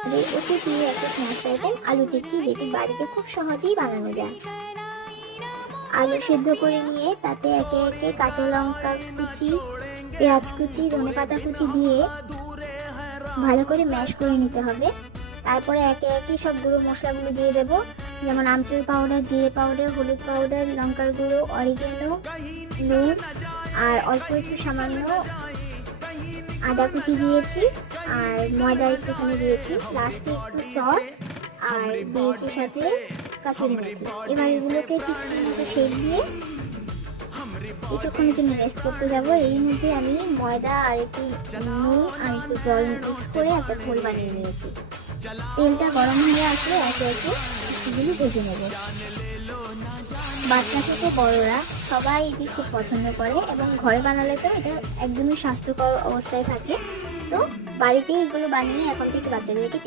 ওকে দিয়ে একটা snacks item আলু টিক্কি, যেটি বাড়িতে খুব সহজেই বানানো যায়। আলু সিদ্ধ করে নিয়ে তাতে একে একে কাঁচা লঙ্কা কুচি, পেঁয়াজ কুচি, ধনেপাতা কুচি দিয়ে ভালো করে ম্যাশ করে নিতে হবে। তারপরে একে একে সব গুঁড়ো মশলাগুলো দিয়ে দেবো, যেমন আমচুর পাউডার, জিরে পাউডার, হলুদ পাউডার, লঙ্কার গুঁড়ো, অরিগেনো, নুন আর অল্প একটু সামান্য আদা কুচি দিয়েছি, আর ময়দা একটুখানি দিয়েছি, লাস্টে একটু সস আর দিয়েছি সাথে কাসুরি মেথি। এবার এগুলোকে ঠিক মতো শেপ দিয়ে কিছুক্ষণের জন্য রেস্ট করতে যাবো। এই মধ্যে আমি ময়দা আর একটু নুন আর একটু জল মিক্স করে একটা ঘোল বানিয়ে নিয়েছি। তেলটা গরম হয়ে আসলে একে একে এগুলো ভেজে নেব। বাচ্চা থেকে বড়রা সবাই এটি খুব পছন্দ করে এবং ঘরে বানালে তো এটা একদমই স্বাস্থ্যকর অবস্থায় থাকে। তো বাড়িতেই এগুলো বানিয়ে এখন থেকে বাচ্চাদেরকে